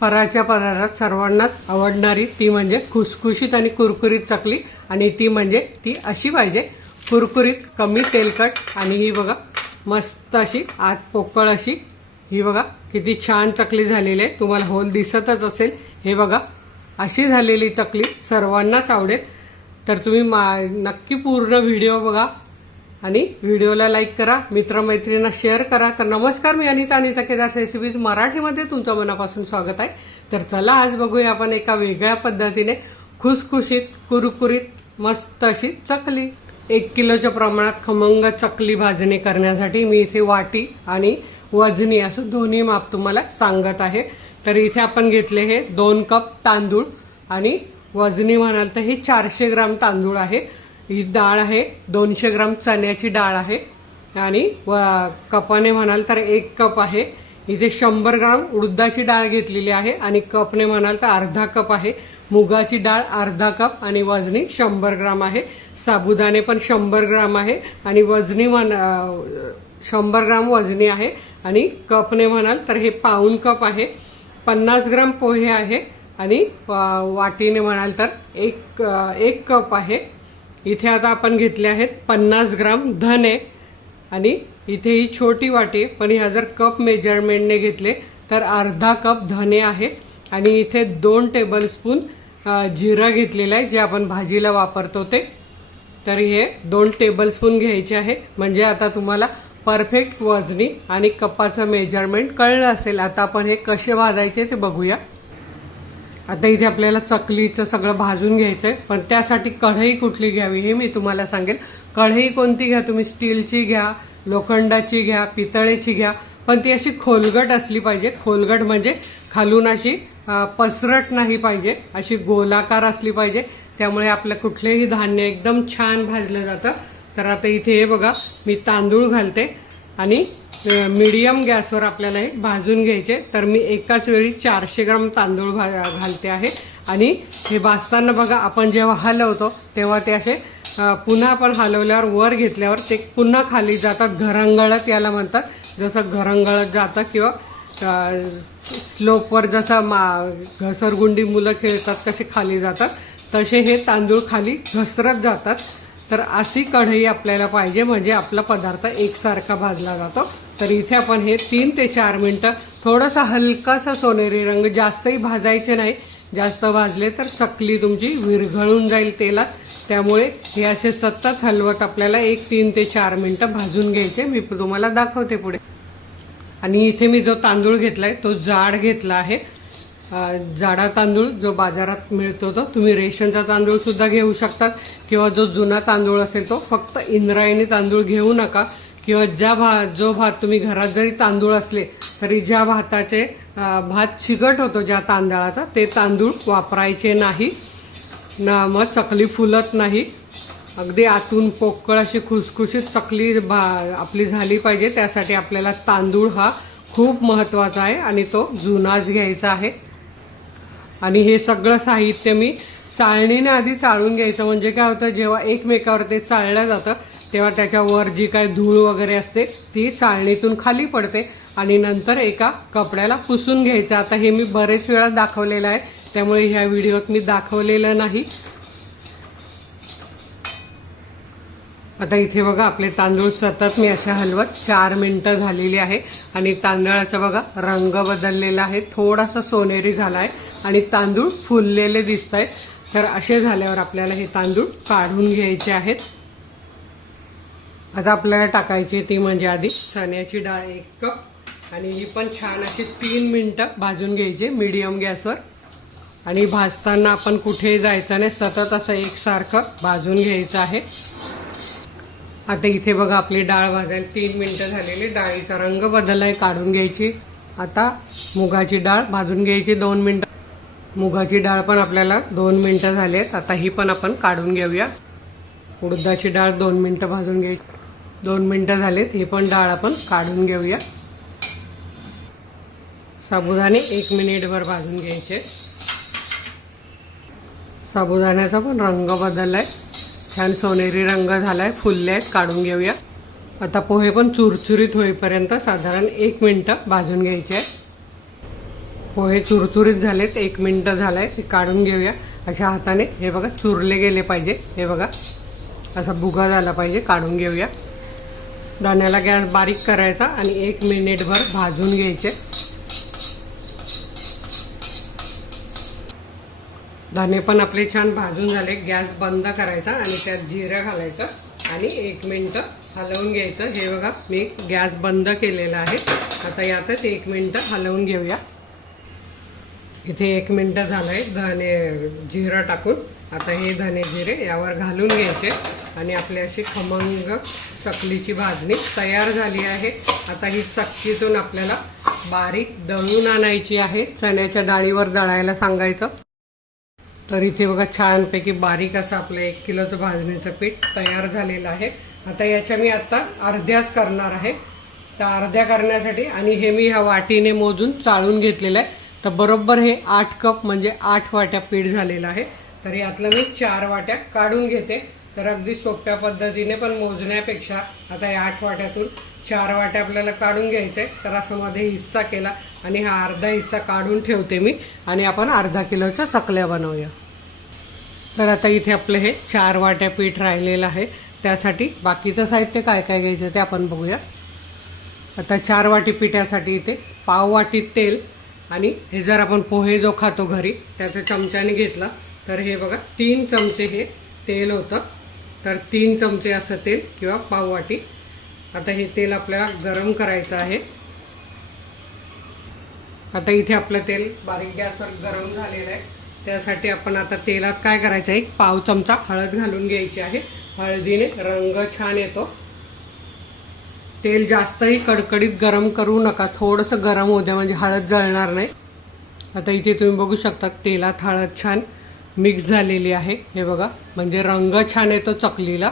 फराळच्या पदार्थात सर्वांनाच आवडणारी ती म्हणजे खुसखुशीत आणि कुरकुरीत चकली। आणि ती म्हणजे ती अशी पाहिजे, कुरकुरीत, कमी तेलकट आणि ही बघा मस्त अशी आत पोकळ अशी। ही बघा किती छान चकली झालेली आहे, तुम्हाला होल दिसतच असेल। हे बघा अशी झालेली चकली सर्वांनाच आवडेल, तर तुम्ही नक्की पूर्ण व्हिडिओ बघा आणि व्हिडिओला लाईक करा, मित्रमैत्रिणींना शेअर करा। तर नमस्कार, मी अनिता केदार रेसिपीज मराठीमध्ये तुमचं मनापासून स्वागत आहे। तर चला आज बघूया आपण एका वेगळ्या पद्धतीने खुसखुशीत कुरकुरीत मस्त अशी चकली। 1 किलोच्या प्रमाणात खमंग चकली भाजणी करण्यासाठी मी इथे वाटी आणि वजनी असं दोन्ही माप तुम्हाला सांगत आहे। तर इथे आपण घेतले हे 2 कप तांदूळ आणि वजनी म्हणाल तर हे 400 ग्राम तांदूळ आहे। ही डाळ आहे 200 ग्राम चण्याची डाळ आहे आणि कपाने म्हणाल तर 1 कप आहे। इथे 100 ग्राम उडदाची डाळ घेतलेली आहे आणि कपने म्हणाल तर अर्धा कप आहे। मुगाची डाळ अर्धा कप आणि वजनी 100 ग्राम आहे। साबुदाणे पण 100 ग्राम आहे आणि वजनी 100 ग्राम वजनी आहे आणि कपने म्हणाल तर हे पाऊण कप आहे। 50 ग्राम पोहे आहे आणि वाटीने म्हणाल तर एक कप आहे। इथे आता आपण घेतले आहेत 50 ग्राम धने आणि इथे ही छोटी वाटी, पण ह्या जर कप मेजरमेंटने घेतले तर अर्धा कप धने आहे आणि इथे 2 टेबलस्पून जिरा घेतलेला आहे जे आपण भाजीला वापरतो ते। तर हे 2 टेबलस्पून घ्यायचे आहे, म्हणजे आता तुम्हाला परफेक्ट वजनी आणि कपाचं मेजरमेंट कळलं असेल। आता आपण हे कसे भाजायचे ते बघूया। आता इथे आपल्याला चकलीचं सगळं भाजून घ्यायचं आहे, पण त्यासाठी कढई कुठली घ्यावी हे मी तुम्हाला सांगेल। कढई कोणती घ्या तुम्ही, स्टीलची घ्या, लोखंडाची घ्या, पितळेची घ्या, पण ती अशी खोलगट असली पाहिजे। खोलगट म्हणजे खालून अशी पसरट नाही पाहिजे, अशी गोलाकार असली पाहिजे, त्यामुळे आपलं कुठलेही धान्य एकदम छान भाजलं जातं। तर आता इथे हे बघा मी तांदूळ घालते आणि मीडियम गॅसवर आपल्याला हे भाजून घ्यायचे। तर मी एकाच वेळी 400 ग्राम तांदूळ घालते आहे आणि हे भाजताना बघा आपण जेव्हा हलवतो तेव्हा ते असे पुन्हा आपण हलवल्यावर वर घेतल्यावर ते पुन्हा खाली जातात, घरंगळत याला म्हणतात। जसं घरंगळत जातं किंवा स्लोपवर जसं घसरगुंडी मुलं खेळतात कसे खाली जातात, तसे हे तांदूळ खाली घसरत जातात। तर अशी कढई आपल्याला पाहिजे, म्हणजे आपला पदार्थ एकसारखा भाजला जातो। तर इथे आपण हे 3 ते 4 मिनटं थोडासा हलकासा सोनेरी रंग, जास्तही भाजायचे नाही, जास्त भाजले तर चकली तुमची विरघळून जाईल तेलात, त्यामुळे हे असे सतत हलवत आपल्याला 3 ते 4 मिनटं भाजून घ्यायचे। मी तुम्हाला दाखवते पुढे। आणि इथे मी जो तांदूळ घेतलाय तो जाड घेतला आहे, जाडा तांदूळ जो बाजारात मिळतो तो। तुम्ही रेशनचा तांदूळ सुद्धा घेऊ शकतात किंवा जो जुना तांदूळ असेल तो। फक्त इंद्रायणी तांदूळ घेऊ नका, किंवा जो भात तुम्ही घरात जरी तांदूळ असले तरी ज्या भाताचे भात चिकट होतो ज्या तांदळाचा, ते तांदूळ वापरायचे नाही ना, मग चकली फुलत नाही। अगदी आतून पोकळ अशी खुसखुशीत चकली आपली झाली पाहिजे, त्यासाठी आपल्याला तांदूळ हा खूप महत्त्वाचा आहे आणि तो जुनाच घ्यायचा आहे। आणि हे सगळं साहित्य मी चाळणीने आधी चाळून घ्यायचं, म्हणजे काय होतं जेव्हा एकमेकावर ते चाळलं जातं तेव्हा त्याच्यावर जी काय धूळ वगैरे असते ती चाळणीतून खाली पडते आणि नंतर एका कपड्याला पुसून घ्यायचं। आता हे मी बरेच वेळा दाखवलेलं आहे, त्यामुळे ह्या व्हिडिओत मी दाखवलेलं नाही। आता इथे बघा आपले तांदूळ सतत मी अशा हलवत 4 मिनटं झालेली आहे आणि तांदळाचा बघा रंग बदललेला आहे, थोडासा सोनेरी झाला आहे आणि तांदूळ फुललेले दिसत आहेत। तर असे झाल्यावर आपल्याला हे तांदूळ काढून घ्यायचे आहेत। आता आपल्याला टाकायची ती म्हणजे आधी चण्याची डाळ 1 कप आणि ही पण छान अशी 3 मिनटं भाजून घ्यायची मीडियम गॅसवर। आणि भाजताना आपण कुठेही जायचं नाही, सतत असं एकसारखं भाजून घ्यायचं आहे। आता इथे बघा आपली डाळ भाजायला 3 मिनटं झालेली, डाळीचा रंग बदललाय, काढून घ्यायची। आता मुगाची डाळ भाजून घ्यायची 2 मिनटं। मुगाची डाळ पण आपल्याला 2 मिनटं झालेत, आता ही पण आपण काढून घेऊया। उडदाची डाळ 2 मिनटं भाजून घ्यायची, 2 मिनटं झालेत, ही पण डाळ आपण काढून घेऊया। साबुदाणे 1 मिनिटभर भाजून घ्यायचे। साबुदाण्याचा पण रंग बदललाय, छान सोनेरी रंग झालाय, फुलले आहेत, काढून घेऊया। आता पोहे पण चुरचुरीत होईपर्यंत साधारण 1 मिनिट भाजून घ्यायचे आहे। पोहे चुरचुरीत झालेत, 1 मिनिट झालाय, ते काढून घेऊया. अशा हाताने हे बघा चुरले गेले पाहिजे, हे बघा असा भुगा झाला पाहिजे, काढून घेऊया. दाण्याला गॅस बारीक करायचा आणि 1 मिनिटभर भाजून घ्यायचे. दाणे पण आपले छान भाजून झाले. गॅस बंद करायचा आणि त्यात जिरं घालायचं आणि 1 मिनिट हलवून घ्यायचं. हे बघा मी गॅस बंद केलेला आहे. आता यातच 1 मिनिट हलवून घेऊया. इथे 1 मिनिट झालंय धने जिरं टाकून. आता हे धने जिरे यावर घालून घ्यायचे आणि आपली अशी खमंग चकलीची भाजणी तयार झाली आहे. आता ही चक्कीतून आपल्याला बारीक दळून आणायची आहे. चण्याच्या डाळीवर दळायला सांगायचं. तर इथे बघा छानपैकी बारीक असं आपलं 1 किलोचं भाजणीचं पीठ तयार झालेलं आहे. आता याच्या मी आता अर्ध्याच करणार आहे. तर अर्ध्या करण्यासाठी आणि हे मी ह्या वाटीने मोजून चाळून घेतलेलं आहे. तर बरोबर हे 8 कप म्हणजे 8 वाट्या पीठ झालेलं आहे. तर यातलं मी 4 वाट्या काढून घेते. तर अगदी सोप्या पद्धतीने पण मोजण्यापेक्षा आता या 8 वाट्यातून 4 वाट्या आपल्याला काढून घ्यायचे. तर असं मध्ये हिस्सा केला आणि हा अर्धा हिस्सा काढून ठेवते मी आणि आपण अर्धा किलोच्या चकल्या बनवूया. तर आता इथे आपलं हे 4 वाट्या पीठ राहिलेलं आहे. त्यासाठी बाकीचं साहित्य काय काय घ्यायचं ते आपण बघूया. आता 4 वाटी पिठासाठी इथे पाव वाटी तेल आणि हे जर आपण पोहे जो खातो घरी त्याचं चमच्याने घेतला तर हे बघा 3 चमचे हे तेल होतं. तर 3 चमचे असं तेल किंवा पाव वाटी. आता हे तेल आपल्याला गरम करायचं आहे. आता इथे आपलं तेल बारीक गॅसवर गरम झालेलं आहे. त्यासाठी आपण आता तेलात काय करायचं आहे, 1 पाव चमचा हळद घालून घ्यायची आहे. हळदीने रंग छान येतो. तेल जास्तही कडकडीत गरम करू नका, थोडंसं गरम होऊ द्या म्हणजे हळद जळणार नाही. आता इथे तुम्ही बघू शकता तेलात हळद छान मिक्स झालेली आहे. हे बघा म्हणजे रंग छान येतो चकलीला.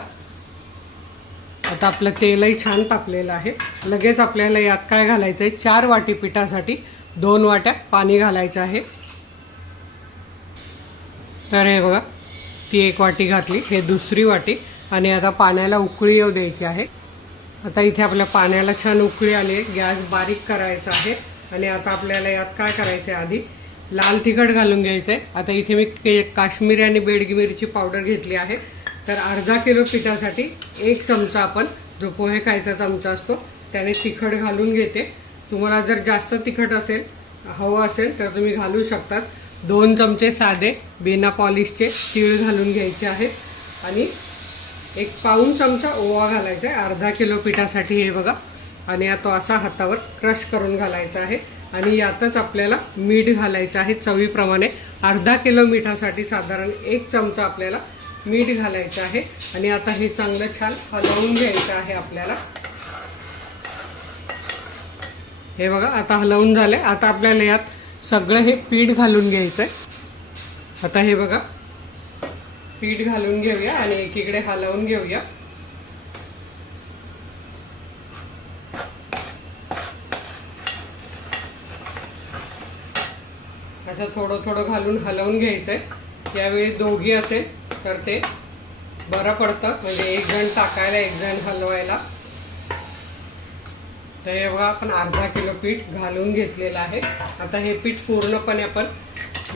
आता आपलं तेलही छान तापलेलं आहे. लगेच आपल्याला यात काय घालायचं आहे, 4 वाटी पिठासाठी 2 वाट्या पाणी घालायचं आहे. तर हे बघा ती 1 वाटी घातली, हे दुसरी वाटी आणि आता पाण्याला उकळी येऊ द्यायची आहे. आता इथे आपल्या पाण्याला छान उकळी आली आहे. गॅस बारीक करायचा आहे आणि आता आपल्याला यात काय करायचं आहे, आधी लाल तिखट घालून घ्यायचं आहे. आता इथे मी काश्मीरी आणि बेडगी मिरची पावडर घेतली आहे. तर अर्धा किलो पिठासाठी 1 चमचा आपण जो पोहे खायचा चमचा असतो त्याने तिखट घालून घेते. तुम्हाला जर जास्त तिखट असेल हवं असेल तर तुम्ही घालू शकतात. 2 चमचे साधे बिना पॉलिशचे तीळ घालून घ्यायचे आहेत आणि 1 पाऊण चमचा ओवा घालायचा आहे अर्धा किलो पिठासाठी. हे बघा आणि तो असा हातावर क्रश करून घालायचा आहे आणि यातच आपल्याला मीठ घालायचं आहे चवीप्रमाणे. अर्धा किलो मिठासाठी साधारण 1 चमचा आपल्याला मीठ घालायचं आहे आणि आता हे चांगलं छान हलवून घ्यायचं आहे आपल्याला. हे बघा आता हलवून झाले. आता आपल्याला यात सगळं हे पीठ घालून घ्यायचं आहे. आता हे बघा पीठ घालून घेऊया आणि एकीकडे हलवून घेऊया. असं थोडं थोडं घालून हलवून घ्यायचं आहे. यावेळी दोघी असेल तर ते बरं पडतं, म्हणजे 1 जण टाकायला 1 जण हलवायला. तर हे बघा आपण अर्धा किलो पीठ घालून घेतलेलं आहे. आता हे पीठ पूर्णपणे आपण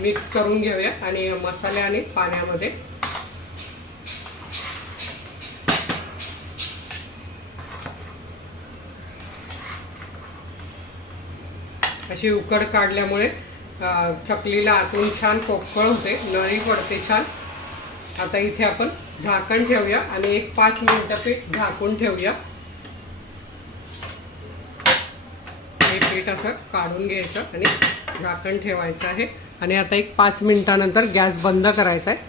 मिक्स करून घेऊया आणि मसाले आणि पाण्यामध्ये अशी उकड काढल्यामुळे चकलीला आतून छान पोकळ होते, नळी पडते छान. आता इथे आपण झाकण ठेवूया आणि 5 मिनिटं पीठ झाकून ठेवूया. हे पीठ असं काढून घ्यायचं आणि झाकण ठेवायचं आहे आणि आता 5 मिनिटानंतर गॅस बंद करायचा आहे.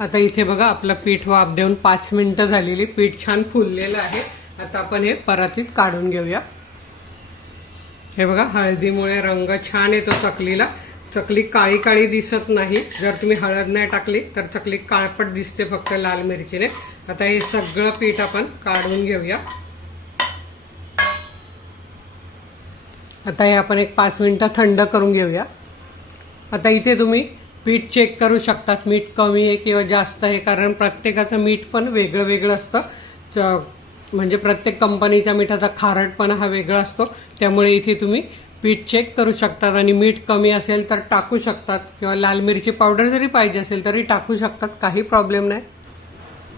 आता इथे बघा आपलं पीठ वाफ देऊन 5 मिनिटं झालेली, पीठ छान फुललेलं आहे. आता आपण हे परातीत काढून घेऊया. हे बघा हळदीमुळे रंग छान येतो चकलीला. चकली काळी काळी दिसत नाही जर तुम्ही हळद नाही टाकली तर चकली काळपट दिसते फक्त लाल मिरचीने. आता हे सगळं पीठ आपण काढून घेऊया. आता हे आपण 5 मिनिटं थंड करून घेऊया. आता इथे तुम्ही पीठ चेक करू शकतात, मीठ कमी आहे किंवा जास्त आहे, कारण प्रत्येकाचं मीठ पण वेगळं वेगळं असतं. म्हणजे प्रत्येक कंपनीच्या मिठाचा खारटपणा हा वेगळा असतो. त्यामुळे इथे तुम्ही पीठ चेक करू शकतात आणि मीठ कमी असेल तर टाकू शकतात किंवा लाल मिरची पावडर जरी पाहिजे असेल तरी टाकू शकतात, काही प्रॉब्लेम नाही.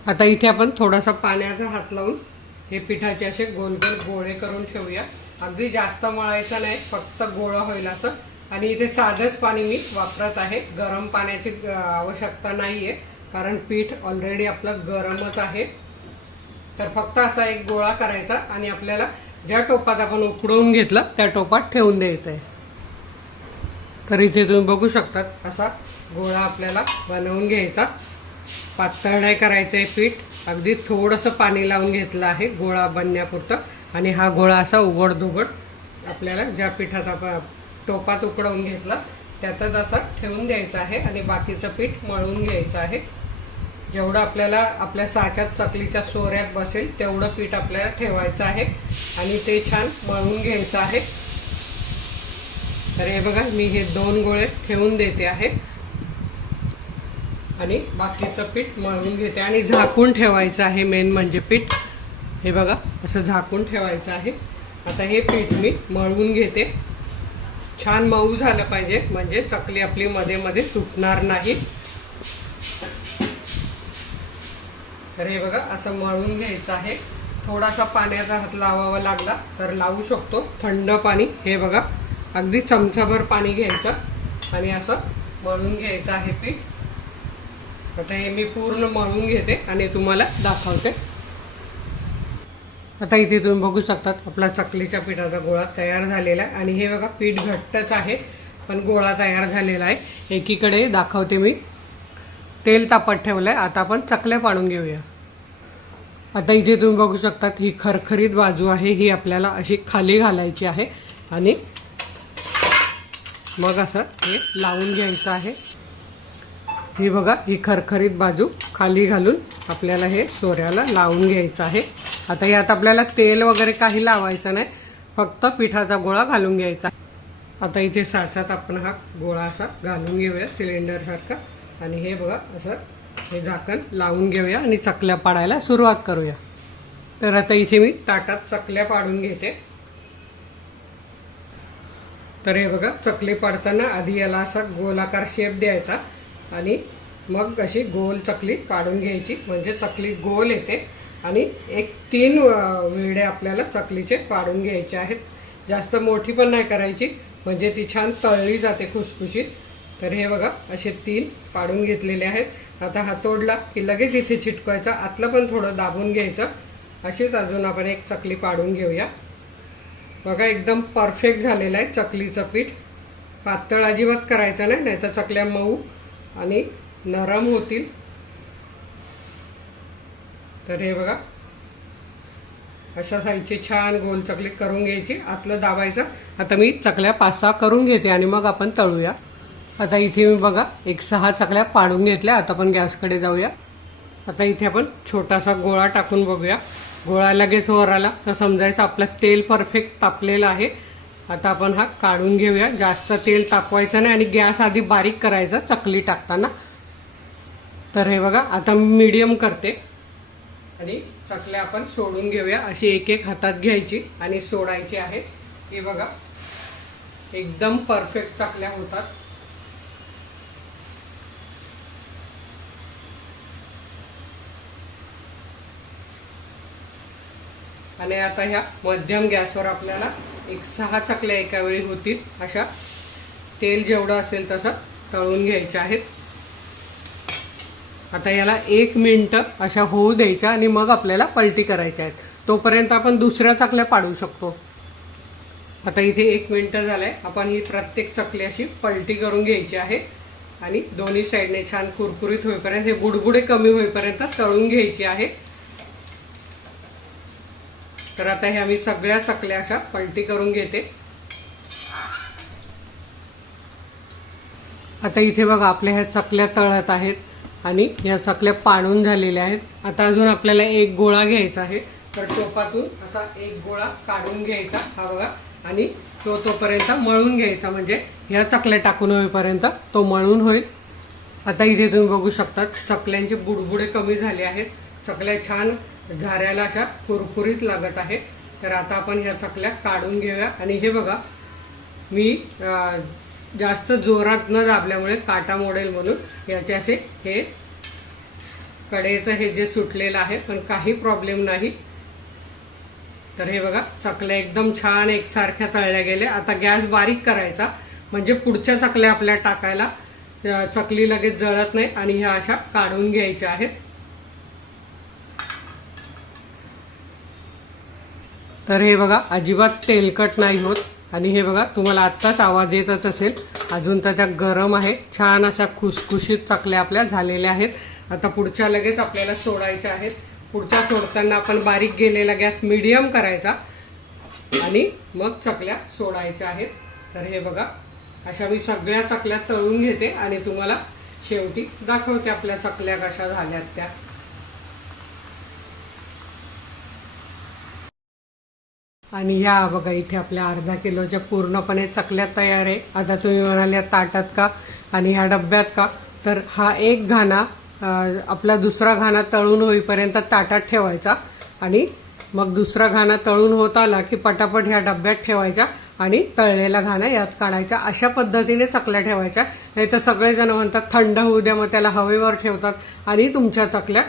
आता इथे आपण थोडासा पाण्याचा हात लावून हे पिठाचे असे गोल गोल गोळे करून ठेवूया. अगदी जास्त मळायचं नाही, फक्त गोळा होईल असं. आणि इथे साधंच पाणी मी वापरत आहे, गरम पाण्याची आवश्यकता नाही आहे कारण पीठ ऑलरेडी आपलं गरमच आहे. तर फक्त असा एक गोळा करायचा आणि आपल्याला ज्या टोपात आपण उकडवून घेतलं त्या टोपात ठेवून द्यायचं आहे. तर इथे तुम्ही बघू शकतात असा गोळा आपल्याला बनवून घ्यायचा. पातळ नाही करायचं आहे पीठ, अगदी थोडंसं पाणी लावून घेतलं आहे गोळा बनण्यापुरतं. आणि हा गोळा असा उघडधुघड आपल्याला ज्या पिठात आपण टोपात उकडवून घेतला त्यातच असा ठेवून द्यायचा आहे आणि बाकीचं पीठ मळून घ्यायचं आहे. जेवढं आपल्याला आपल्या साच्यात चकलीच्या सोऱ्यात बसेल तेवढं पीठ आपल्याला ठेवायचं आहे आणि ते छान मळून घ्यायचं आहे. तर हे बघा मी हे 2 गोळे ठेवून देते आहे आणि बाकीचं पीठ मळून घेते आणि झाकून ठेवायचं आहे. मेन म्हणजे पीठ हे बघा असं झाकून ठेवायचं आहे. आता हे पीठ मी मळून घेते. छान मऊ झालं पाहिजे म्हणजे चकली आपली मध्ये मध्ये तुटणार नाही. तर हे बघा असं मळून घ्यायचं आहे. थोडासा पाण्याचा हात लावावा लागला तर लावू शकतो, थंड पाणी. हे बघा अगदी चमचाभर पाणी घ्यायचं आणि असं मळून घ्यायचं आहे पीठ. आता हे मी पूर्ण मळून घेते आणि तुम्हाला दाखवते. आता इथे तुम्ही बघू शकतात आपला चकलीच्या पिठाचा गोळा तयार झालेला आहे आणि हे बघा पीठ घट्टच आहे पण गोळा तयार झालेला आहे. एकीकडे दाखवते मी तेल तापत ठेवलं आहे. आता आपण चकल्या पाडून घेऊया. आता इथे तुम्ही बघू शकतात ही खरखरीत बाजू आहे, ही आपल्याला अशी खाली घालायची आहे आणि मग असं हे लावून घ्यायचं आहे. ही बघा ही खरखरीत बाजू खाली घालून आपल्याला हे सोऱ्याला लावून घ्यायचं आहे. आता यात आपल्याला तेल वगैरे काही लावायचं नाही, फक्त पिठाचा गोळा घालून घ्यायचा. आता इथे साच्यात आपण हा गोळा असा घालून घेऊया सिलेंडरसारखा आणि हे बघा असं हे झाकण लावून घेऊया आणि चकल्या पाडायला सुरुवात करूया. तर आता इथे मी ताटात चकल्या पाडून घेते. तर हे बघा चकली पाडताना आधी याला असा गोलाकार शेप द्यायचा आणि मग अशी गोल चकली पाडून घ्यायची म्हणजे चकली गोल येते. आणि 3 वेळे आपल्याला चकलीचे पाडून घ्यायचे आहेत. जास्त मोठी पण नाही करायची म्हणजे ती छान तळली जाते खुसखुशीत. तर हे बघा असे 3 पाडून घेतलेले आहेत. आता हा तोडला की लगेच इथे चिटकवायचा, आतलं पण थोडं दाबून घ्यायचं. अशीच अजून आपण एक चकली पाडून घेऊया. बघा एकदम परफेक्ट झालेलं आहे चकलीचं पीठ. पातळ अजिबात करायचं नाही, नाहीतर चकल्या मऊ आणि नरम होतील. तर हे बघा अशा साईजची छान गोल चकली करून घ्यायची, आतलं दाबायचं. आता मी चकल्या 5-6 करून घेते आणि मग आपण तळूया. आता इथे मी बघा 6 चकल्या पाडून घेतल्या. आता आपण गॅसकडे जाऊया. आता इथे आपण छोटासा गोळा टाकून बघूया. गोळा लगेच वर आला तर समजायचं आपलं तेल परफेक्ट तापलेलं आहे. आता आपण हा काढून घेऊया. जास्त तेल तापवायचं नाही आणि गॅस आधी बारीक करायचा चकली टाकताना. तर हे बघा आता मी मीडियम करते आणि चकल्या आपण सोडून घेऊया. अशी एक हातात घ्यायची आणि सोडायची आहे. हे बघा एकदम परफेक्ट चकल्या होतात. आणि आता ह्या मध्यम गॅसवर आपल्याला 6 चकल्या एका वेळी होतील अशा तेल जेवढं असेल तसं तळून घ्यायच्या आहेत. आता याला 1 मिनिट अशा होऊ द्यायच्या आणि मग आपल्याला पलटी करायच्या आहेत. तोपर्यंत आपण दुसऱ्या चकल्या पाडू शकतो. आता इथे 1 मिनिट झालंय. आपण ही प्रत्येक चकली अशी पलटी करून घ्यायची आहे आणि दोन्ही साईडने छान कुरकुरीत होईपर्यंत, हे बुडबुडे कमी होईपर्यंत तळून घ्यायची आहे. तर आता ह्या मी सगळ्या चकल्या अशा पलटी करून घेते. आता इथे बघा आपल्या ह्या चकल्या तळत आहेत आणि ह्या चकल्या पाडून झालेल्या आहेत. आता अजून आपल्याला एक गोळा घ्यायचा आहे. तर टोपातून असा एक गोळा काढून घ्यायचा हा बघा आणि तोपर्यंत मळून घ्यायचा म्हणजे ह्या चकल्या टाकून होईपर्यंत तो मळून होईल. आता इथे तुम्ही बघू शकता चकल्यांचे बुडबुडे कमी झाले आहेत. चकल्या छान झाऱ्याला अशा कुरकुरीत लागत आहे. तर आता आपण ह्या चकल्या काढून घेऊया आणि हे बघा मी जास्त जोरात न दाबल्यामुळे काटा मोडेल म्हणून याचे असे हे कडेचं हे जे सुटलेलं आहे, पण काही प्रॉब्लेम नाही. तर हे बघा चकल्या एकदम छान एकसारख्या तळल्या गेल्या. आता गॅस बारीक करायचा म्हणजे पुढच्या चकल्या आपल्या टाकायला चकली लगेच जळत नाही आणि ह्या अशा काढून घ्यायच्या आहेत. तर हे बघा अजिबात तेलकट नाही होत आणि हे बघा तुम्हाला आत्ताच आवाज येतच असेल, अजून तर त्या गरम आहे. छान अशा खुसखुशीत चकल्या आपल्या झालेल्या आहेत. आता पुढच्या लगेच आपल्याला सोडायच्या आहेत. पुढच्या सोडताना आपण बारीक गेलेला गॅस मीडियम करायचा आणि मग चकल्या सोडायच्या आहेत. तर हे बघा अशा मी सगळ्या चकल्या तळून घेते आणि तुम्हाला शेवटी दाखवते आपल्या चकल्या कशा झाल्यात त्या. आणि ह्या बघा इथे आपल्या अर्धा किलोच्या पूर्णपणे चकल्या तयार आहे. आता तुम्ही म्हणाल्या ताटात का आणि ह्या डब्यात का, तर हा एक घाणा आपला दुसरा घाणा तळून होईपर्यंत ताटात ठेवायचा आणि मग दुसरा घाणा तळून होत आला की पटापट ह्या डब्यात ठेवायचा आणि तळलेला घाणा यात काढायचा. अशा पद्धतीने चकल्या ठेवायच्या. नाही तर सगळेजण म्हणतात थंड होऊ द्या, मग त्याला हवेवर ठेवतात आणि तुमच्या चकल्या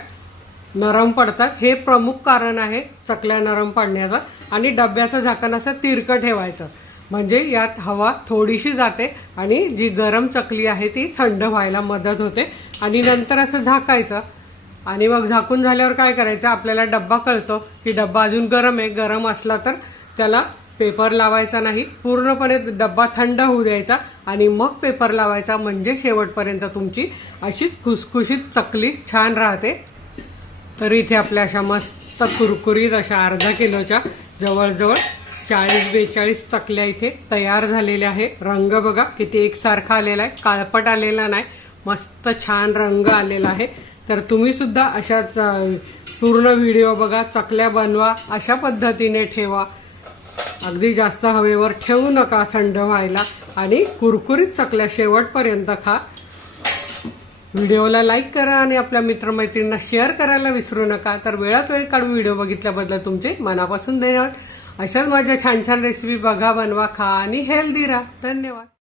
नरम पडतात. हे प्रमुख कारण आहे चकल्या नरम पडण्याचं. आणि डब्याचं झाकण असं तिरकं ठेवायचं म्हणजे यात हवा थोडीशी जाते आणि जी गरम चकली आहे ती थंड व्हायला मदत होते. आणि नंतर असं झाकायचं आणि मग झाकून झाल्यावर काय करायचं, आपल्याला डब्बा कळतो की डब्बा अजून गरम आहे. गरम असला तर त्याला पेपर लावायचा नाही, पूर्णपणे डब्बा थंड होऊ द्यायचा आणि मग पेपर लावायचा. म्हणजे शेवटपर्यंत तुमची अशीच खुसखुशीत चकली छान राहते. तर इथे आपल्या अशा मस्त कुरकुरीत अशा अर्धा किलोच्या जवळजवळ 40-42 चकल्या इथे तयार झालेल्या आहे. रंग बघा किती एकसारखा आलेला आहे, काळपट आलेला नाही, मस्त छान रंग आलेला आहे. तर तुम्ही सुद्धा अशाच पूर्ण व्हिडिओ बघा, चकल्या बनवा, अशा पद्धतीने ठेवा. अगदी जास्त हवेवर ठेवू नका थंड व्हायला आणि कुरकुरीत चकल्या शेवटपर्यंत खा. व्हिडिओला लाईक करा आणि आपल्या मित्रमैत्रिणींना शेअर करायला विसरू नका. तर वेळात वेळ काढून व्हिडिओ बघितल्याबद्दल तुमचे मनापासून धन्यवाद. अशाच माझ्या छान छान रेसिपी बघा, बनवा, खा आणि हेल्दी राहा. धन्यवाद.